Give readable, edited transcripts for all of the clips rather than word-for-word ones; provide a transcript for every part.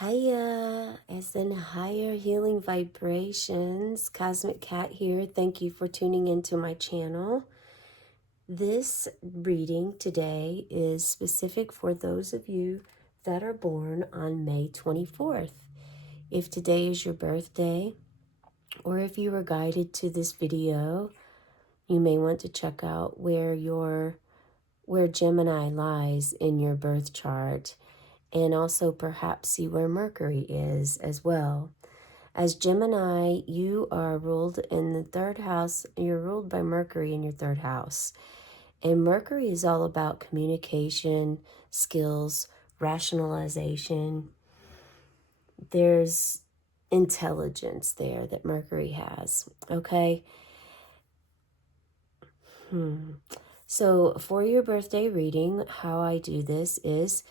Hiya, as in higher healing vibrations. Cosmic Cat here. Thank you for tuning into my channel. This reading today is specific for those of you that are born on May 24th. If today is your birthday, or if you were guided to this video, you may want to check out where Gemini lies in your birth chart, and also perhaps see where Mercury is as well. As Gemini, you are ruled in the third house. You're ruled by Mercury in your third house. And Mercury is all about communication, skills, rationalization. There's intelligence there that Mercury has, okay? So for your birthday reading, how I do this is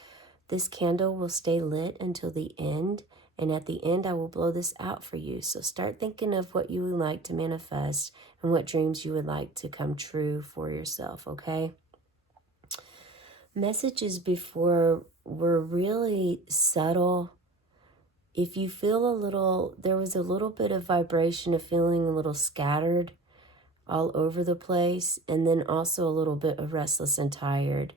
this candle will stay lit until the end, and at the end I will blow this out for you. So start thinking of what you would like to manifest and what dreams you would like to come true for yourself, okay? Messages before were really subtle. If you feel there was a little bit of vibration of feeling a little scattered all over the place, and then also a little bit of restless and tired.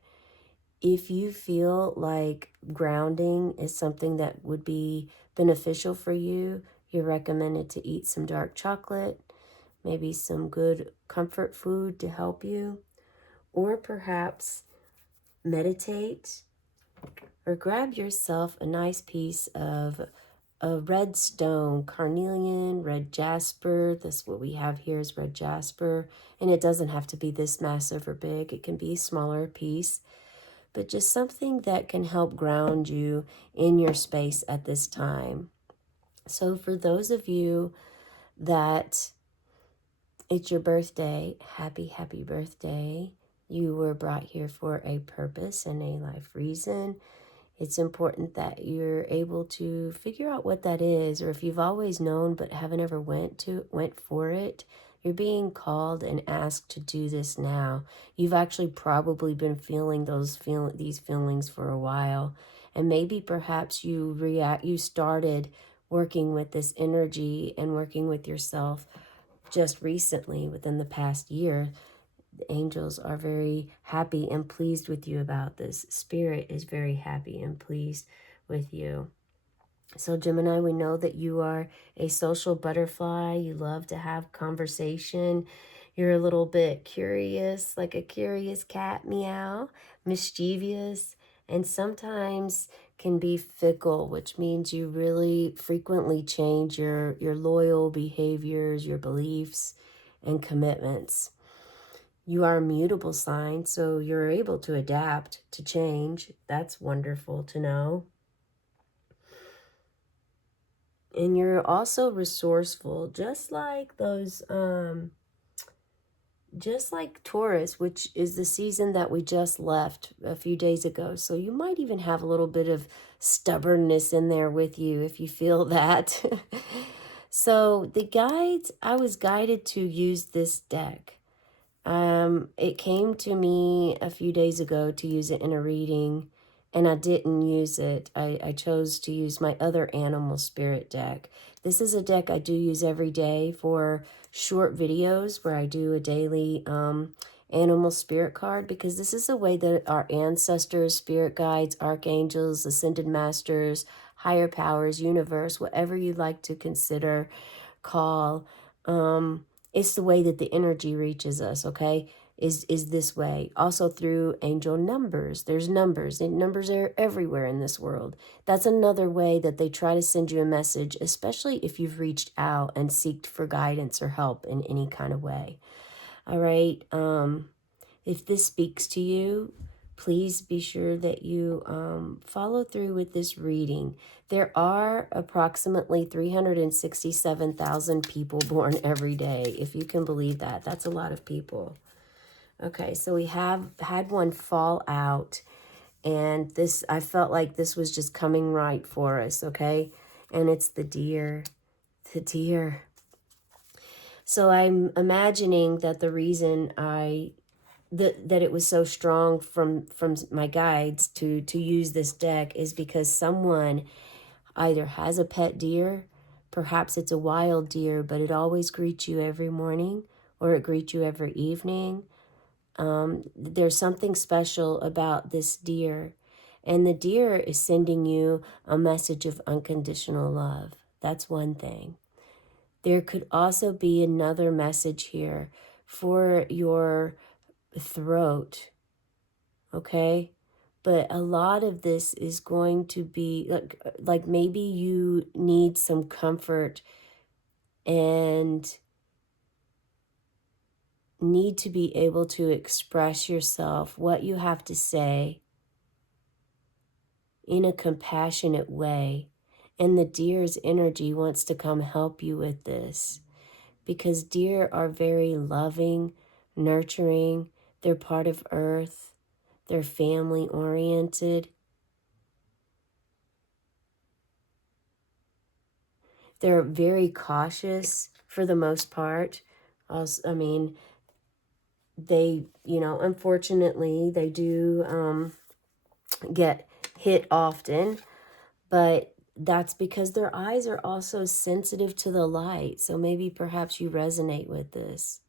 If you feel like grounding is something that would be beneficial for you, you're recommended to eat some dark chocolate, maybe some good comfort food to help you, or perhaps meditate, or grab yourself a nice piece of a red stone, carnelian, red jasper. That's what we have here is red jasper. And it doesn't have to be this massive or big. It can be a smaller piece, but just something that can help ground you in your space at this time. So for those of you that it's your birthday, happy birthday. You were brought here for a purpose and a life reason. It's important that you're able to figure out what that is, or if you've always known but haven't ever went for it, you're being called and asked to do this now. You've actually probably been feeling these feelings for a while, and maybe perhaps you started working with this energy and working with yourself just recently within the past year. The angels are very happy and pleased with you about this. Spirit is very happy and pleased with you. So Gemini, we know that you are a social butterfly. You love to have conversation. You're a little bit curious, like a curious cat, meow, mischievous, and sometimes can be fickle, which means you really frequently change your loyal behaviors, your beliefs, and commitments. You are a mutable sign, so you're able to adapt to change. That's wonderful to know. And you're also resourceful, just like just like Taurus, which is the season that we just left a few days ago. So you might even have a little bit of stubbornness in there with you if you feel that. So I was guided to use this deck. It came to me a few days ago to use it in a reading, and I didn't use it. I chose to use my other animal spirit deck. This is a deck I do use every day for short videos where I do a daily animal spirit card, because this is a way that our ancestors, spirit guides, archangels, ascended masters, higher powers, universe, whatever you like to consider, call, it's the way that the energy reaches us, okay? Is this way. Also through angel numbers. There's numbers, and numbers are everywhere in this world. That's another way that they try to send you a message, especially if you've reached out and seeked for guidance or help in any kind of way. All right. If this speaks to you, please be sure that you follow through with this reading. There are approximately 367,000 people born every day, if you can believe that. That's a lot of people. Okay, so we have had one fall out, and I felt like this was just coming right for us, okay? And it's the deer. The deer. So I'm imagining that the reason that it was so strong from my guides to use this deck is because someone either has a pet deer, perhaps it's a wild deer, but it always greets you every morning or it greets you every evening. There's something special about this deer, and the deer is sending you a message of unconditional love. That's one thing. There could also be another message here for your throat, okay? But a lot of this is going to be like maybe you need some comfort and need to be able to express yourself, what you have to say in a compassionate way. And the deer's energy wants to come help you with this because deer are very loving, nurturing, they're part of earth, they're family oriented. They're very cautious for the most part. Also, I mean, they, unfortunately, they do get hit often, but that's because their eyes are also sensitive to the light. So maybe perhaps you resonate with this.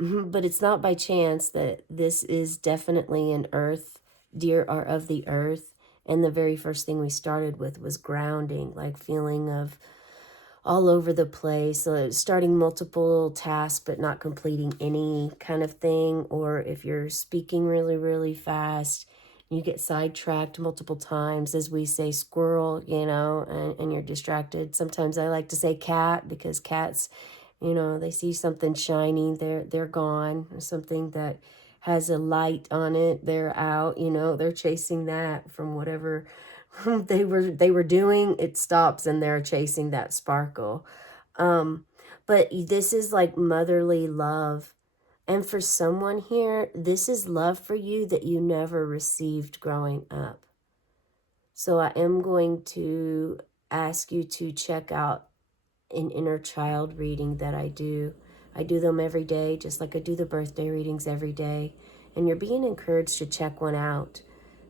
But it's not by chance that this is definitely an earth. Deer are of the earth. And the very first thing we started with was grounding, like feeling of all over the place, starting multiple tasks but not completing any kind of thing. Or if you're speaking really, really fast, you get sidetracked multiple times, as we say squirrel, and you're distracted. Sometimes I like to say cat because cats, they see something shiny, they're gone. Or something that has a light on it, they're out, they're chasing that from whatever they were doing. It stops and they're chasing that sparkle. But this is like motherly love. And for someone here, this is love for you that you never received growing up. So I am going to ask you to check out an inner child reading that I do. I do them every day, just like I do the birthday readings every day. And you're being encouraged to check one out.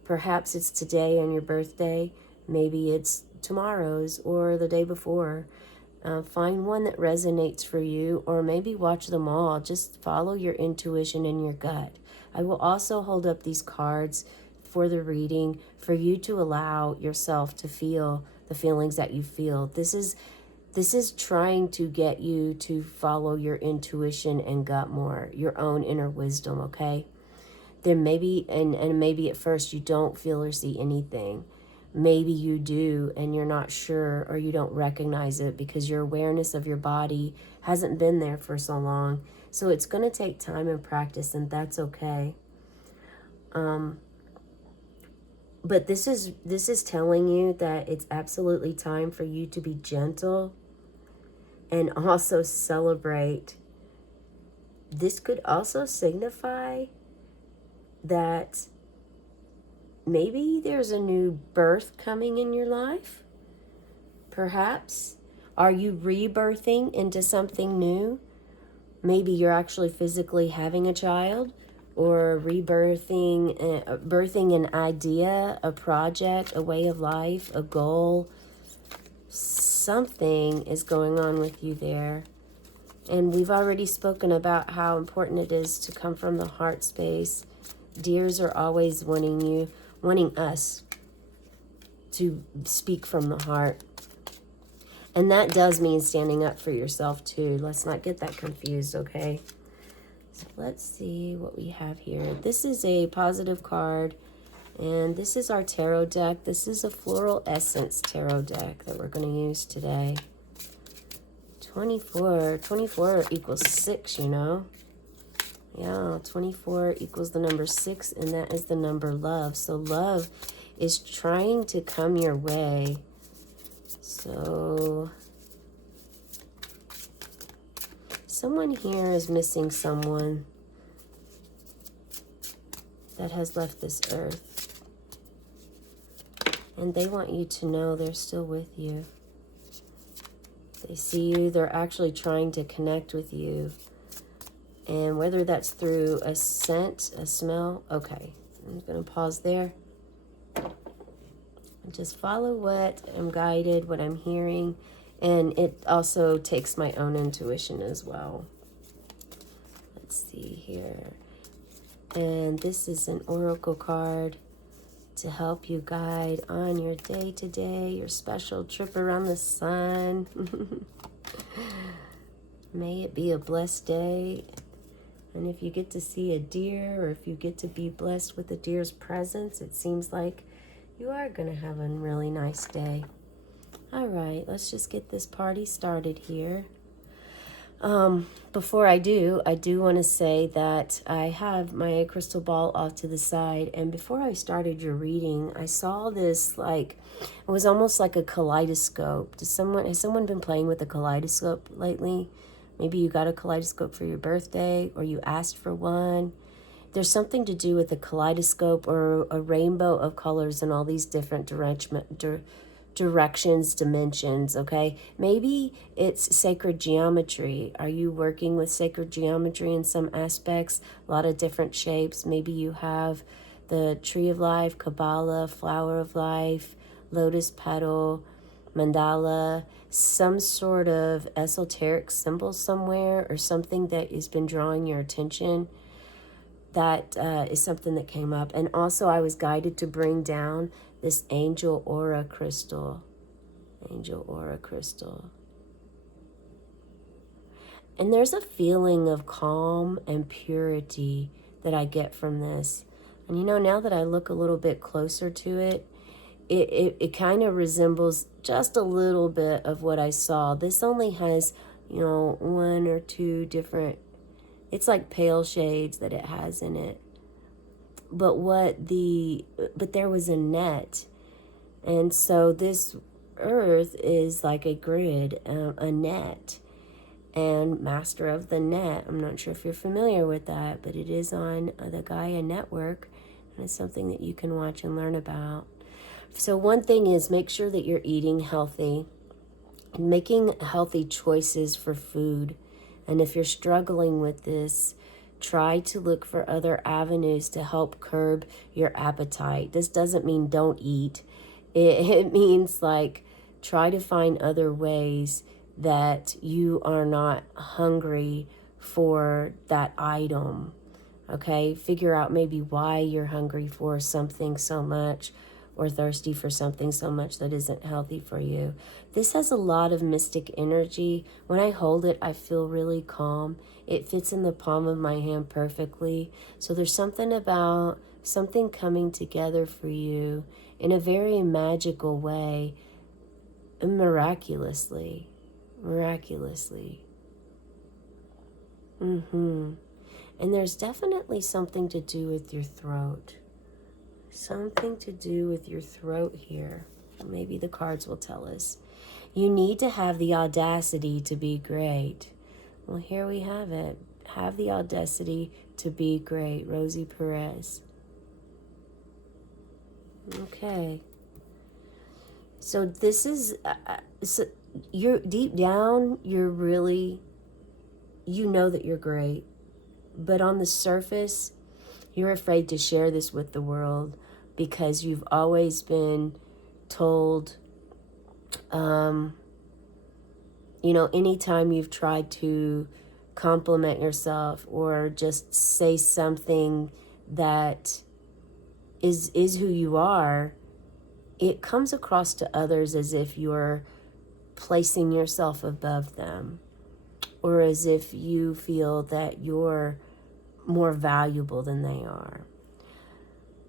Perhaps it's today on your birthday. Maybe it's tomorrow's or the day before. Find one that resonates for you, or maybe watch them all. Just follow your intuition and your gut. I will also hold up these cards for the reading for you to allow yourself to feel the feelings that you feel. This is trying to get you to follow your intuition and gut more, your own inner wisdom, okay? Then maybe, and maybe at first you don't feel or see anything. Maybe you do and you're not sure, or you don't recognize it because your awareness of your body hasn't been there for so long. So it's going to take time and practice, and that's okay. But this is telling you that it's absolutely time for you to be gentle and also celebrate. This could also signify that maybe there's a new birth coming in your life. Perhaps. Are you rebirthing into something new? Maybe you're actually physically having a child, or birthing an idea, a project, a way of life, a goal. Something is going on with you there. And we've already spoken about how important it is to come from the heart space. Deers are always wanting us to speak from the heart. And that does mean standing up for yourself too. Let's not get that confused, okay? So let's see what we have here. This is a positive card, and this is our tarot deck. This is a floral essence tarot deck that we're going to use today. 24 equals 6, Yeah, 24 equals the number 6, and that is the number love. So love is trying to come your way. So someone here is missing someone that has left this earth. And they want you to know they're still with you. They see you, they're actually trying to connect with you. And whether that's through a scent, a smell, okay. I'm going to pause there. just follow what I'm guided, what I'm hearing, and it also takes my own intuition as well. Let's see here. And this is an oracle card to help you guide on your day to day, your special trip around the sun. May it be a blessed day. And if you get to see a deer, or if you get to be blessed with a deer's presence, it seems like you are going to have a really nice day. All right, let's just get this party started here. Before I do want to say that I have my crystal ball off to the side, and before I started your reading, I saw this, like, it was almost like a kaleidoscope. Has someone been playing with a kaleidoscope lately? Maybe you got a kaleidoscope for your birthday, or you asked for one. There's something to do with a kaleidoscope or a rainbow of colors in all these different directions, dimensions, okay? Maybe it's sacred geometry. Are you working with sacred geometry in some aspects? A lot of different shapes. Maybe you have the tree of life, Kabbalah, flower of life, lotus petal, mandala, some sort of esoteric symbol somewhere, or something that has been drawing your attention. That is something that came up. And also I was guided to bring down this angel aura crystal. Angel aura crystal. And there's a feeling of calm and purity that I get from this. And you know, now that I look a little bit closer to it, it kind of resembles just a little bit of what I saw. This only has, you know, one or two different, it's like pale shades that it has in it. But there was a net. And so this earth is like a grid, a net. And master of the net, I'm not sure if you're familiar with that, but it is on the Gaia network. And it's something that you can watch and learn about. So one thing is, make sure that you're eating healthy and making healthy choices for food. And if you're struggling with this, try to look for other avenues to help curb your appetite. This doesn't mean don't eat. It means, like, try to find other ways that you are not hungry for that item. Okay? Figure out maybe why you're hungry for something so much, or thirsty for something so much that isn't healthy for you. This has a lot of mystic energy. When I hold it, I feel really calm. It fits in the palm of my hand perfectly. So there's something about something coming together for you in a very magical way, miraculously. And there's definitely something to do with your throat. Something to do with your throat here. Maybe the cards will tell us. You need to have the audacity to be great. Well, here we have it. Have the audacity to be great. Rosie Perez. Okay. So this is, so you're deep down, you're really, you know that you're great. But on the surface, you're afraid to share this with the world because you've always been told, anytime you've tried to compliment yourself or just say something that is who you are, it comes across to others as if you're placing yourself above them, or as if you feel that you're more valuable than they are.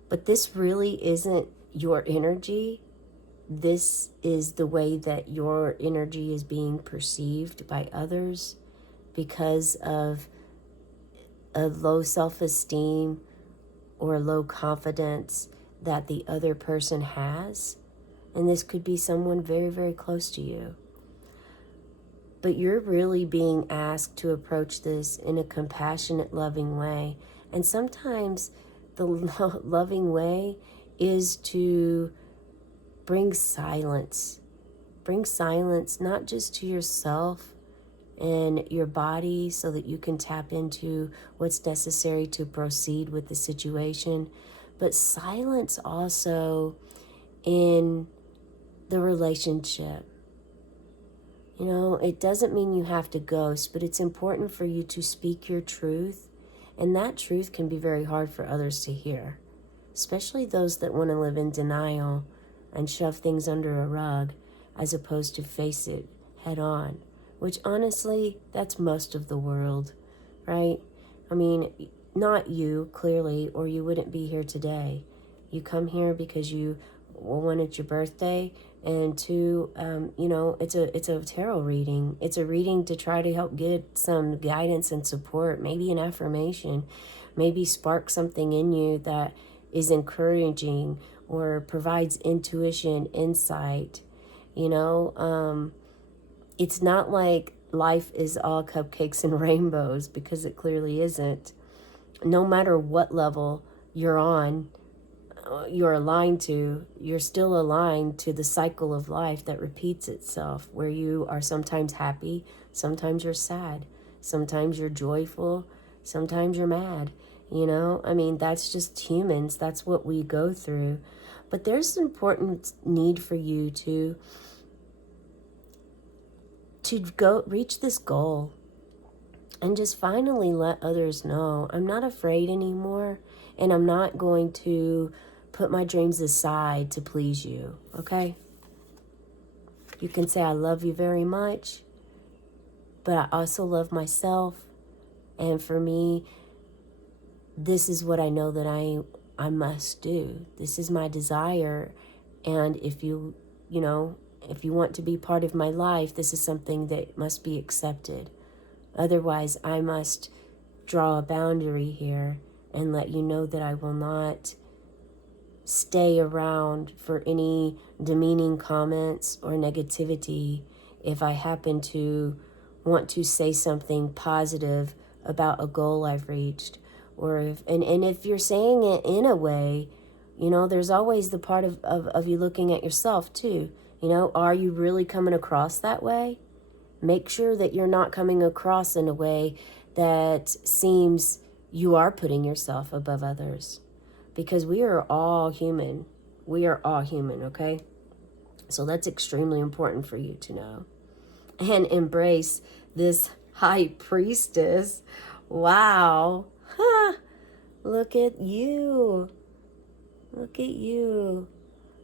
But this really isn't your energy. This is the way that your energy is being perceived by others because of a low self-esteem or low confidence that the other person has. And this could be someone very, very close to you. But you're really being asked to approach this in a compassionate, loving way. And sometimes the loving way is to bring silence. Bring silence not just to yourself and your body so that you can tap into what's necessary to proceed with the situation, but silence also in the relationship. You know, it doesn't mean you have to ghost, but it's important for you to speak your truth. And that truth can be very hard for others to hear, especially those that want to live in denial and shove things under a rug as opposed to face it head on, which honestly, that's most of the world, right? I mean, not you, clearly, or you wouldn't be here today. You come here because you, one, it's your birthday, and two, you know, it's a tarot reading. It's a reading to try to help get some guidance and support, maybe an affirmation, maybe spark something in you that is encouraging or provides intuition, insight. You know, it's not like life is all cupcakes and rainbows, because it clearly isn't. No matter what level you're on, you're aligned to, you're still aligned to the cycle of life that repeats itself, where you are sometimes happy, sometimes you're sad, sometimes you're joyful, sometimes you're mad. You know, I mean, that's just humans. That's what we go through. But there's an important need for you to go reach this goal and just finally let others know I'm not afraid anymore, and I'm not going to put my dreams aside to please you, okay? You can say I love you very much, but I also love myself. And for me, this is what I know that I must do. This is my desire. And if you know, if you want to be part of my life, this is something that must be accepted. Otherwise, I must draw a boundary here and let you know that I will not stay around for any demeaning comments or negativity if I happen to want to say something positive about a goal I've reached. Or if you're saying it in a way, you know, there's always the part of you looking at yourself too. You know, are you really coming across that way? Make sure that you're not coming across in a way that seems you are putting yourself above others. Because we are all human. We are all human, okay? So that's extremely important for you to know. And embrace this high priestess. Wow. Huh. Look at you. Look at you.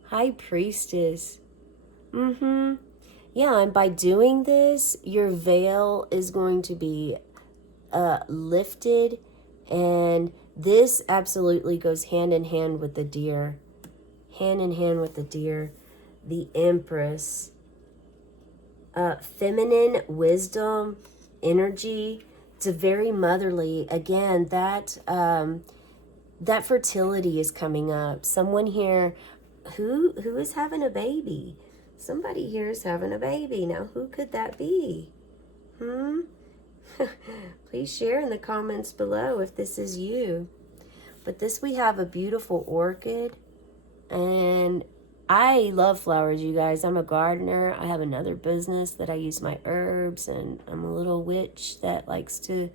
High priestess. Yeah, and by doing this, your veil is going to be lifted, and this absolutely goes hand in hand with the deer. Hand in hand with the deer. The Empress. Feminine wisdom, energy. It's a very motherly. Again, that fertility is coming up. Someone here who is having a baby. Somebody here is having a baby. Now, who could that be? Please share in the comments below if this is you. But this, we have a beautiful orchid. And I love flowers, you guys. I'm a gardener. I have another business that I use my herbs. And I'm a little witch that likes to,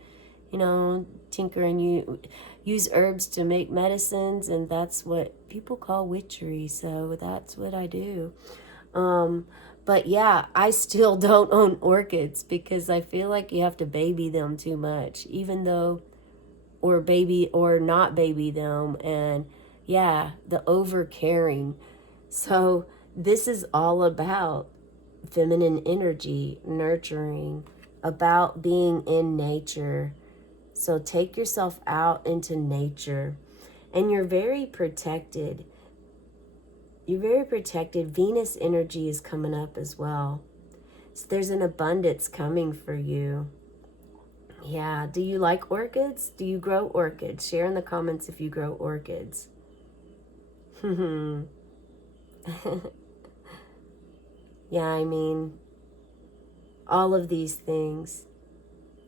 you know, tinker and use herbs to make medicines. And that's what people call witchery. So that's what I do. But yeah, I still don't own orchids because I feel like you have to baby them too much, even though, or baby or not baby them. And yeah, the over caring. So this is all about feminine energy, nurturing, about being in nature. So take yourself out into nature, and you're very protected. You're very protected. Venus energy is coming up as well. So there's an abundance coming for you. Yeah. Do you like orchids? Do you grow orchids? Share in the comments if you grow orchids. Yeah, I mean, all of these things.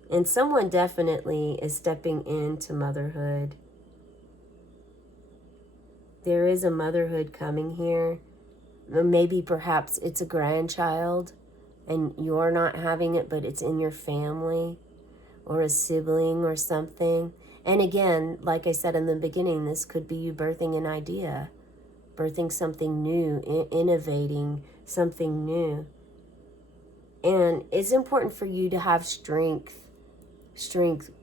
And someone definitely is stepping into motherhood. There is a motherhood coming here. Maybe perhaps it's a grandchild and you're not having it, but it's in your family, or a sibling or something. And again, like I said in the beginning, this could be you birthing an idea. birthing something new, innovating something new. And it's important for you to have strength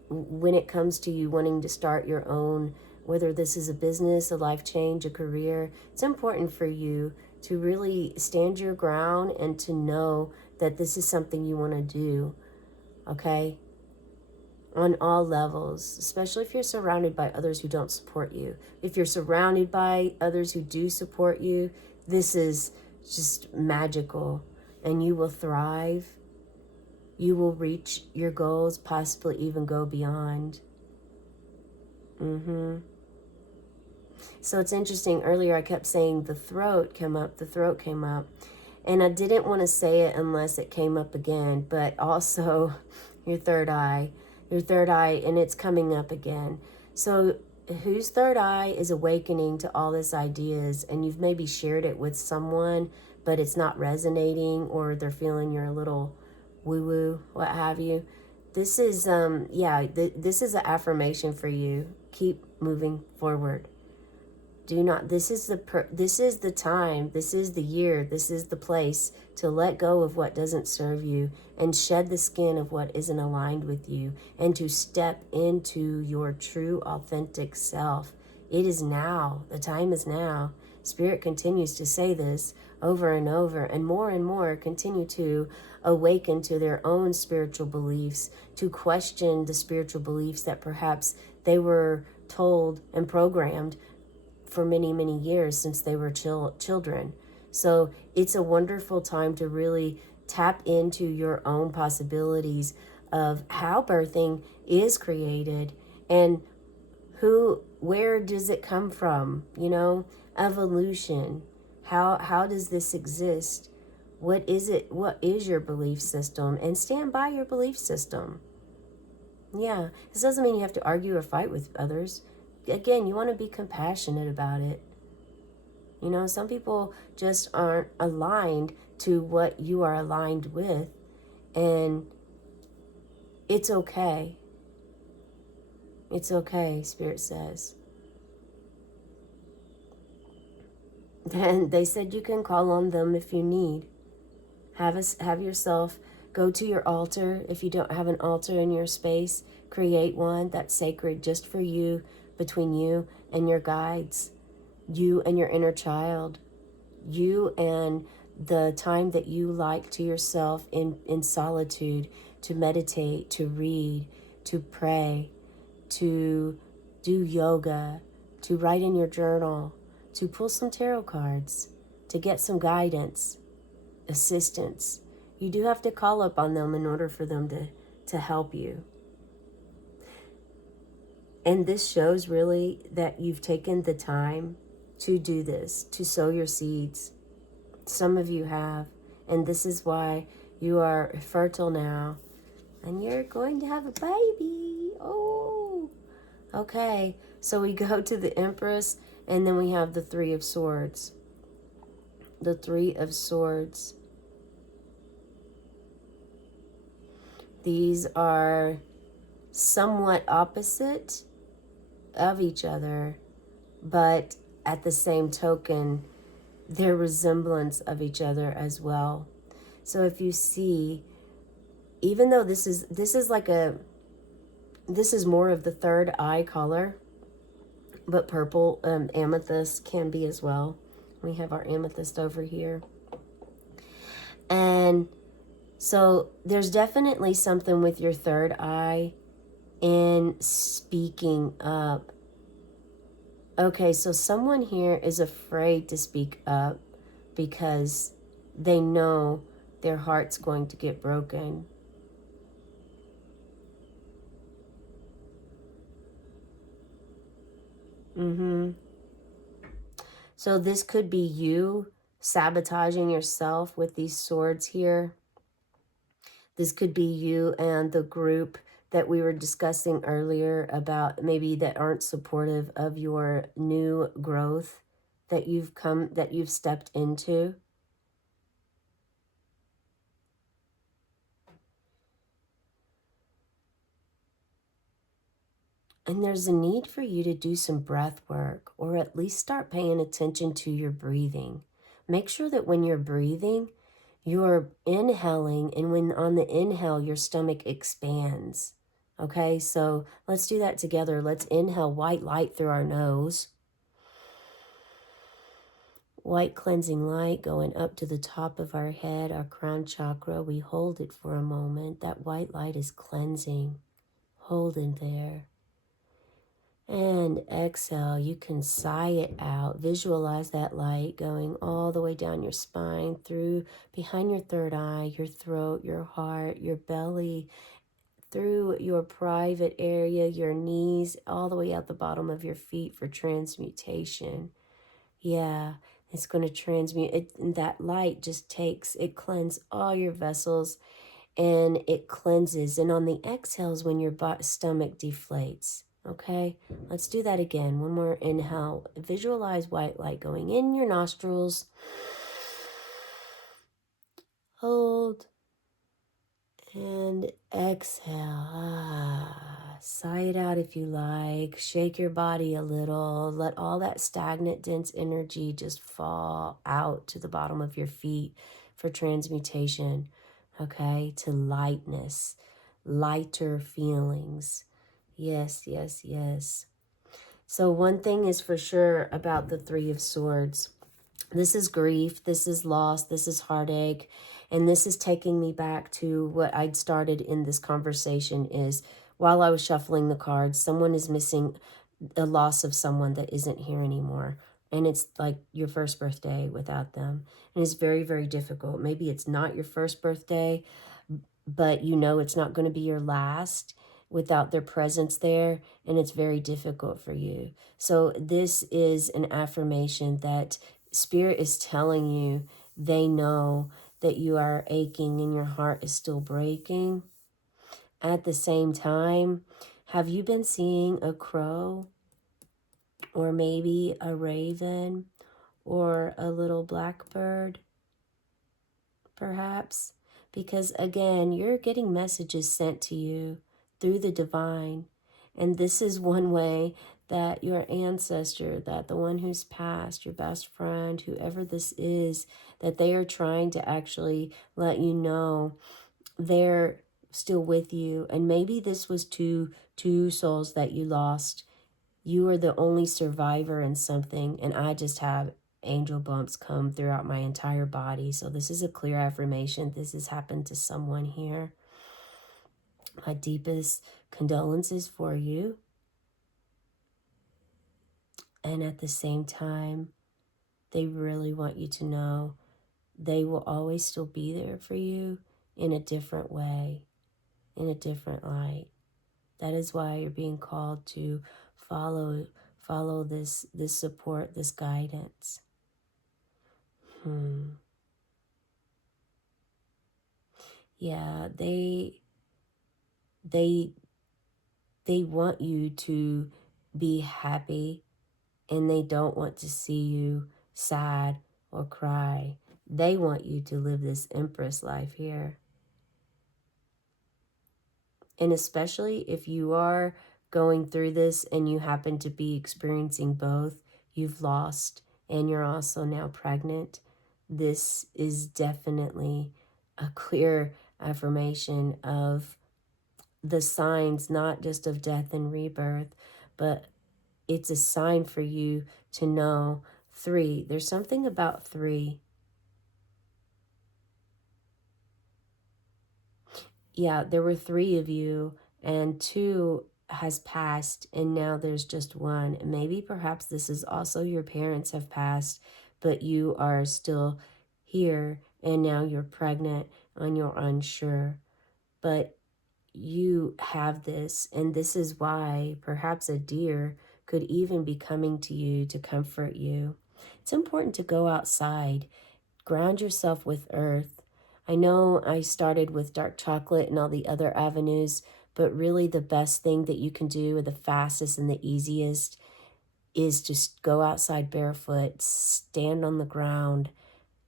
when it comes to you wanting to start your own, whether this is a business, a life change, a career. It's important for you to really stand your ground and to know that this is something you want to do, okay? On all levels, especially if you're surrounded by others who don't support you. If you're surrounded by others who do support you, this is just magical, and you will thrive. You will reach your goals, possibly even go beyond. So it's interesting. Earlier I kept saying the throat came up, the throat came up. And I didn't want to say it unless it came up again, but also your third eye, and it's coming up again. So whose third eye is awakening to all these ideas, and you've maybe shared it with someone, but it's not resonating, or they're feeling you're a little woo-woo, what have you. This is, this is an affirmation for you. Keep moving forward. Do not, this is the time, this is the year, this is the place to let go of what doesn't serve you and shed the skin of what isn't aligned with you, and to step into your true, authentic self. It is now. The time is now. Spirit continues to say this over and over, and more continue to awaken to their own spiritual beliefs, to question the spiritual beliefs that perhaps they were told and programmed for many, many years since they were children. So it's a wonderful time to really tap into your own possibilities of how birthing is created, and where does it come from? Evolution. How does this exist? What is it? What is your belief system? And stand by your belief system. Yeah, this doesn't mean you have to argue or fight with others. Again, you want to be compassionate about it. Some people just aren't aligned to what you are aligned with, and it's okay. It's okay, Spirit says. Then they said you can call on them if you need. Have yourself go to your altar. If you don't have an altar in your space, create one that's sacred just for you, between you and your guides, you and your inner child, you and the time that you like to yourself in solitude, to meditate, to read, to pray, to do yoga, to write in your journal, to pull some tarot cards, to get some guidance, assistance. You do have to call up on them in order for them to help you. And this shows really that you've taken the time to do this, to sow your seeds. Some of you have, and this is why you are fertile now, and you're going to have a baby. Oh, okay. So we go to the Empress, and then we have the Three of Swords. The Three of Swords. These are somewhat opposite of each other, but at the same token, their resemblance of each other as well. So if you see, even though this is more of the third eye color, but purple, amethyst can be as well. We have our amethyst over here. And so there's definitely something with your third eye in speaking up. Okay, so someone here is afraid to speak up because they know their heart's going to get broken. So this could be you sabotaging yourself with these swords here. This could be you and the group that we were discussing earlier about maybe that aren't supportive of your new growth that you've stepped into. And there's a need for you to do some breath work, or at least start paying attention to your breathing. Make sure that when you're breathing, you're inhaling, and when on the inhale, your stomach expands. Okay, so let's do that together. Let's inhale white light through our nose. White cleansing light going up to the top of our head, our crown chakra. We hold it for a moment. That white light is cleansing. Hold in there. And exhale, you can sigh it out. Visualize that light going all the way down your spine, through behind your third eye, your throat, your heart, your belly, through your private area, your knees, all the way out the bottom of your feet for transmutation. Yeah, it's going to transmute it. And that light just it cleanses all your vessels, and it cleanses. And on the exhales, when your stomach deflates. Okay, let's do that again. One more inhale. Visualize white light going in your nostrils. Hold. And exhale. Sigh it out if you like. Shake your body a little. Let all that stagnant, dense energy just fall out to the bottom of your feet for transmutation. Okay, to lightness, lighter feelings. Yes, yes, yes. So one thing is for sure about the Three of Swords. This is grief, this is loss, this is heartache, and this is taking me back to what I'd started in this conversation is while I was shuffling the cards, someone is missing the loss of someone that isn't here anymore. And it's like your first birthday without them. And it's very, very difficult. Maybe it's not your first birthday, but you know it's not going to be your last without their presence there, and it's very difficult for you. So this is an affirmation that Spirit is telling you they know that you are aching and your heart is still breaking. At the same time, have you been seeing a crow or maybe a raven or a little blackbird? Perhaps, because again, you're getting messages sent to you through the divine. And this is one way that your ancestor, that the one who's passed, your best friend, whoever this is, that they are trying to actually let you know they're still with you. And maybe this was two souls that you lost. You are the only survivor in something, and I just have angel bumps come throughout my entire body. So this is a clear affirmation. This has happened to someone here. My deepest condolences for you. And at the same time, they really want you to know they will always still be there for you in a different way, in a different light. That is why you're being called to follow this support, this guidance. Yeah, they they want you to be happy, and they don't want to see you sad or cry. They want you to live this empress life here. And especially if you are going through this and you happen to be experiencing both, you've lost and you're also now pregnant, this is definitely a clear affirmation of the signs, not just of death and rebirth, but it's a sign for you to know three. There's something about three. Yeah, there were three of you, and two has passed, and now there's just one. And maybe perhaps this is also your parents have passed, but you are still here, and now you're pregnant and you're unsure. But you have this, and this is why perhaps a deer could even be coming to you to comfort you. It's important to go outside, ground yourself with earth. I know I started with dark chocolate and all the other avenues, but really the best thing that you can do, or the fastest and the easiest, is just go outside barefoot, stand on the ground,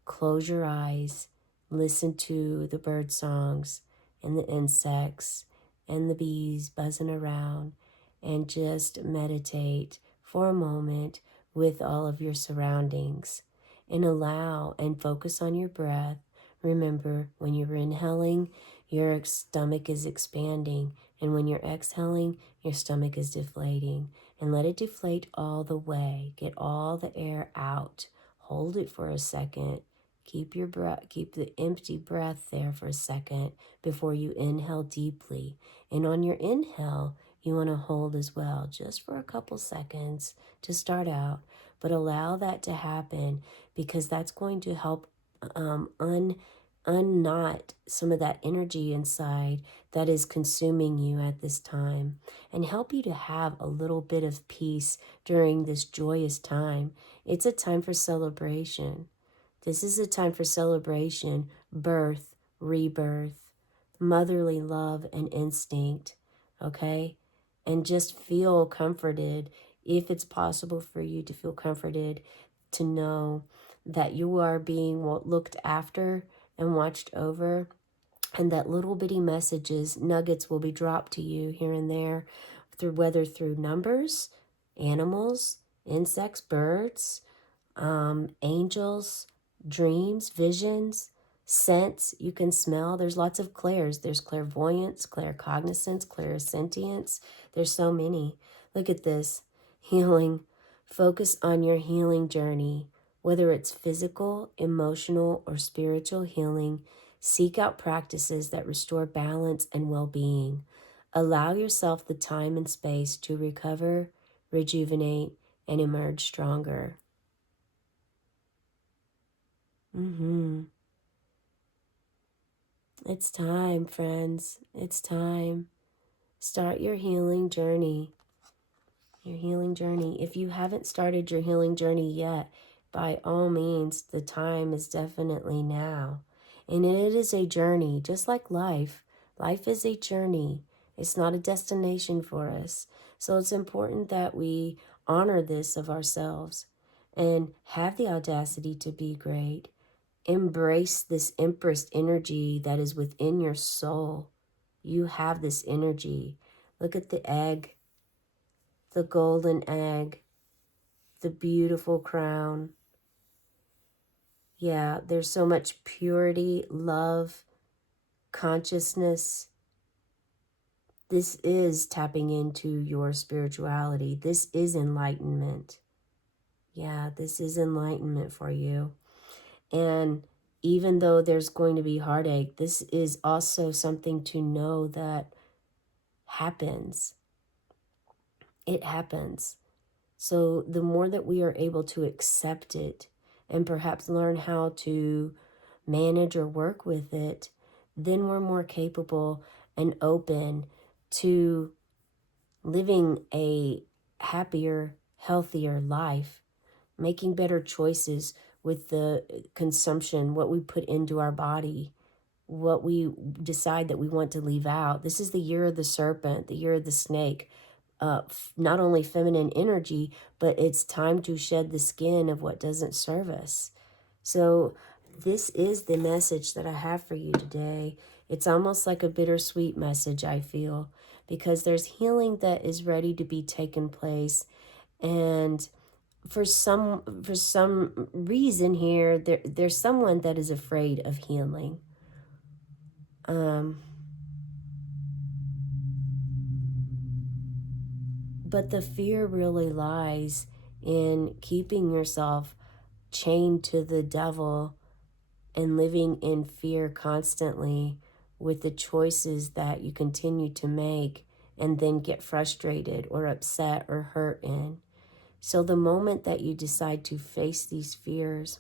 close your eyes, listen to the bird songs and the insects and the bees buzzing around, and just meditate for a moment with all of your surroundings and allow and focus on your breath. Remember, when you're inhaling, your stomach is expanding, and when you're exhaling, your stomach is deflating. And let it deflate all the way. Get all the air out. Hold it for a second. Keep your breath, keep the empty breath there for a second before you inhale deeply. And on your inhale, you want to hold as well, just for a couple seconds to start out. But allow that to happen, because that's going to help unknot some of that energy inside that is consuming you at this time, and help you to have a little bit of peace during this joyous time. It's a time for celebration. This is a time for celebration, birth, rebirth, motherly love and instinct, okay? And just feel comforted, if it's possible for you to feel comforted, to know that you are being looked after and watched over, and that little bitty messages, nuggets will be dropped to you here and there, whether through numbers, animals, insects, birds, angels, dreams, visions, scents you can smell. There's lots of clairs. There's clairvoyance, claircognizance, clairsentience. There's so many. Look at this. Healing. Focus on your healing journey, whether it's physical, emotional, or spiritual healing. Seek out practices that restore balance and well-being. Allow yourself the time and space to recover, rejuvenate, and emerge stronger. It's time, friends. It's time. Start your healing journey. Your healing journey. If you haven't started your healing journey yet, by all means, the time is definitely now. And it is a journey, just like life. Life is a journey. It's not a destination for us. So it's important that we honor this of ourselves and have the audacity to be great. Embrace this Empress energy that is within your soul. You have this energy. Look at the egg, the golden egg, the beautiful crown. Yeah, there's so much purity, love, consciousness. This is tapping into your spirituality. This is enlightenment. Yeah, this is enlightenment for you. And even though there's going to be heartache, this is also something to know that happens. It happens. So the more that we are able to accept it and perhaps learn how to manage or work with it, then we're more capable and open to living a happier, healthier life, making better choices with the consumption, what we put into our body, what we decide that we want to leave out. This is the year of the serpent, the year of the snake. Not only feminine energy, but it's time to shed the skin of what doesn't serve us. So this is the message that I have for you today. It's almost like a bittersweet message, I feel, because there's healing that is ready to be taken place. And for some reason here, there's someone that is afraid of healing. But the fear really lies in keeping yourself chained to the devil and living in fear constantly with the choices that you continue to make and then get frustrated or upset or hurt in. So the moment that you decide to face these fears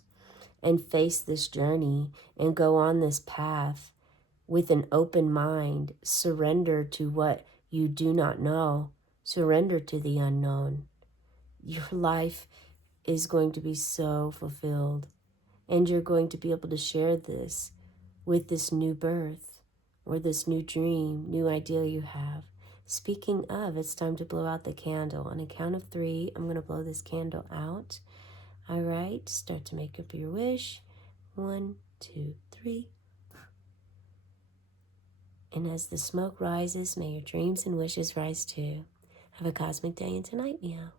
and face this journey and go on this path with an open mind, surrender to what you do not know, surrender to the unknown, your life is going to be so fulfilled. And you're going to be able to share this with this new birth or this new dream, new idea you have. Speaking of, it's time to blow out the candle. On a count of 3, I'm going to blow this candle out. All right, start to make up your wish. 1, 2, 3. And as the smoke rises, may your dreams and wishes rise too. Have a cosmic day and tonight, meow.